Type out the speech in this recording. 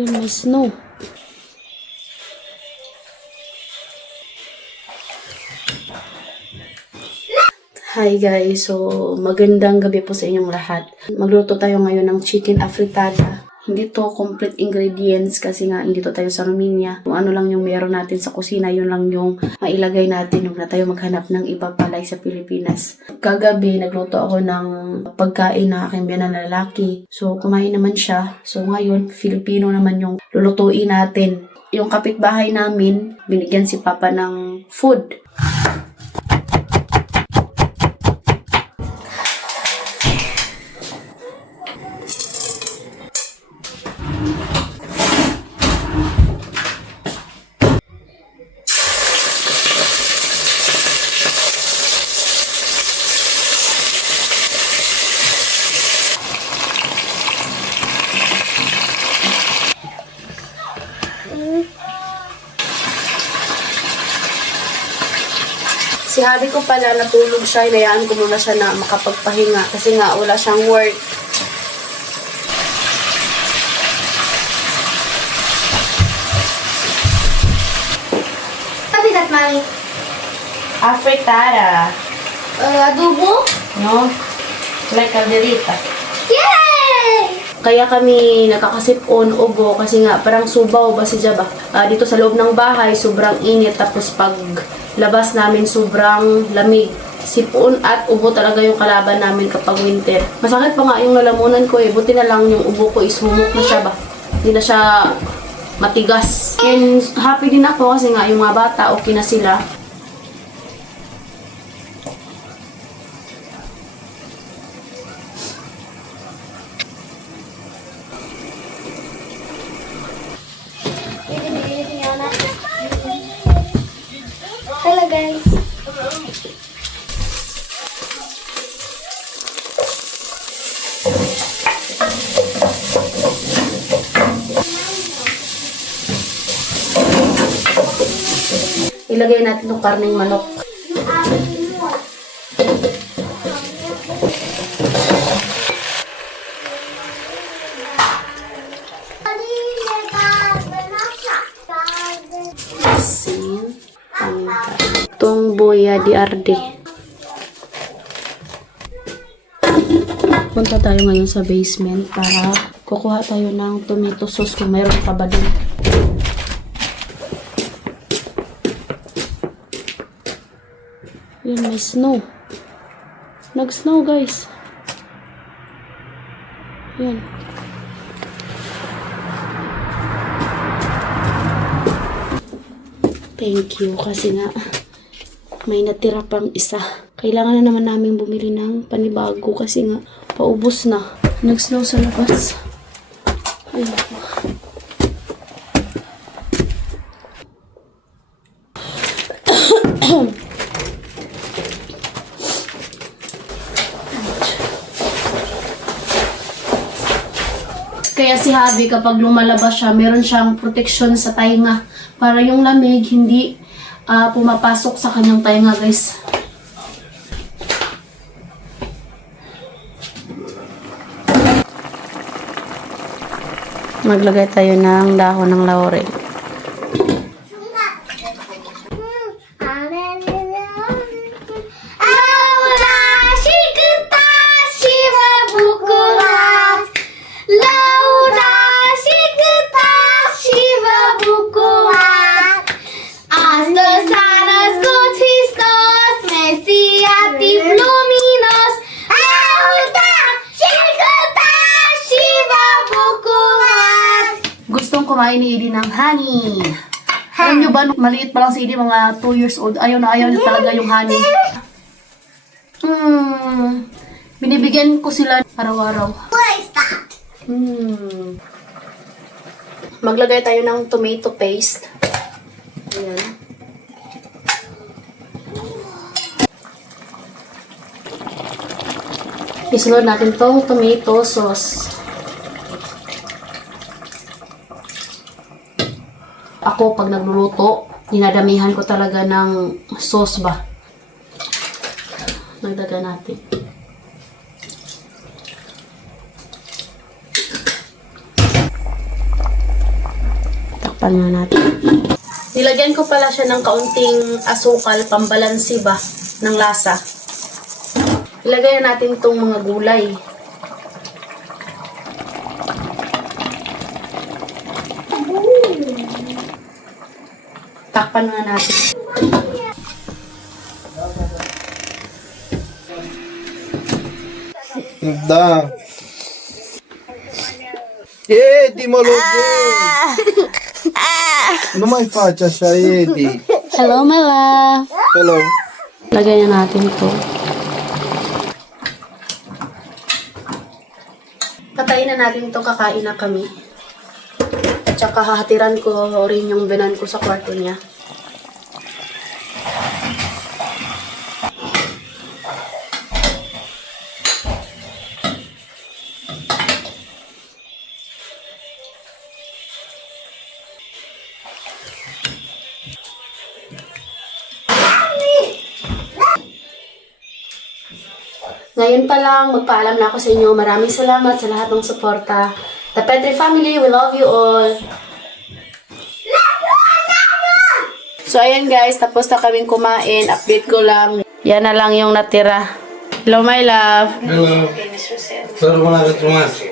Yun, may snow. Hi guys, so magandang gabi po sa inyong lahat. Magluto tayo ngayon ng chicken afritada. Hindi to complete ingredients kasi nga hindi to tayo sa Romania. Kung ano lang yung meron natin sa kusina, yun lang yung mailagay natin. Huwag na tayo maghanap ng iba pa like sa Pilipinas. Kagabi, nagluto ako ng pagkain na aking biyanan na lalaki. So, kumain naman siya. So, ngayon, Filipino naman yung lulutuin natin. Yung kapitbahay namin, binigyan si Papa ng food. Si Habi ko pala natulog siya, inayaan ko muna siya na makapagpahinga kasi nga wala siyang work. What is that, Mami? Afritada. Adobo? No? Like calderita. Yay! Kaya kami nakakasipon ubo kasi nga parang subaw ba si Jaba. Dito sa loob ng bahay, sobrang init tapos pag labas namin sobrang lamig. Sipon at ubo talaga yung kalaban namin kapag winter. Masakit pa nga yung lalamunan ko eh. Buti na lang yung ubo ko is humok na siya ba. Hindi na siya matigas. And happy din ako kasi nga yung mga bata okay na sila. Hello, guys. Ilagay natin itong karneng manok. Asin. Itong boya di arde. Punta tayo ngayon sa basement para kukuha tayo ng tomato sauce kung mayroon pa ba dun. Yun, may snow. Nag-snow, guys. Yan. Thank you kasi nga may natira pang isa. Kailangan na naman namin bumili ng panibago kasi nga paubos na. Nag-snow sa labas. Ayun po. Kaya si Habi kapag lumalabas siya, meron siyang protection sa tainga para yung lamig hindi pumapasok sa kanyang tainga, guys. Maglagay tayo ng dahon ng laurel. Kumain ni Edie ng honey. Alam nyo ba, maliit pa lang si Edie, mga 2 years old, ayaw na ayaw niya talaga yung honey. Binibigyan ko sila araw-araw. What is that? Maglagay tayo ng tomato paste. Ayan. Isunod natin tong tomato sauce. Ako, pag nagluluto, dinadamihan ko talaga ng sauce ba. Nagdagan natin. Takpan nga natin. Nilagyan ko pala siya ng kaunting asukal, pambalansi ba, ng lasa. Ilagay na natin itong mga gulay. Takpan nga natin. Da. Edi, maluco! Non mai faccia, Edi. Hello, my love. Hello. Lagay na natin to. Patayin na natin to, kakain na kami. At saka hahatiran ko rin yung binan ko sa kwarto niya. Ngayon pa lang, magpaalam na ako sa inyo. Maraming salamat sa lahat ng suporta. The Petri family, we love you all. So, ayan guys, tapos na kaming kumain. Update ko lang. Yan na lang yung natira. Hello, my love. Hello. Solo una vez más.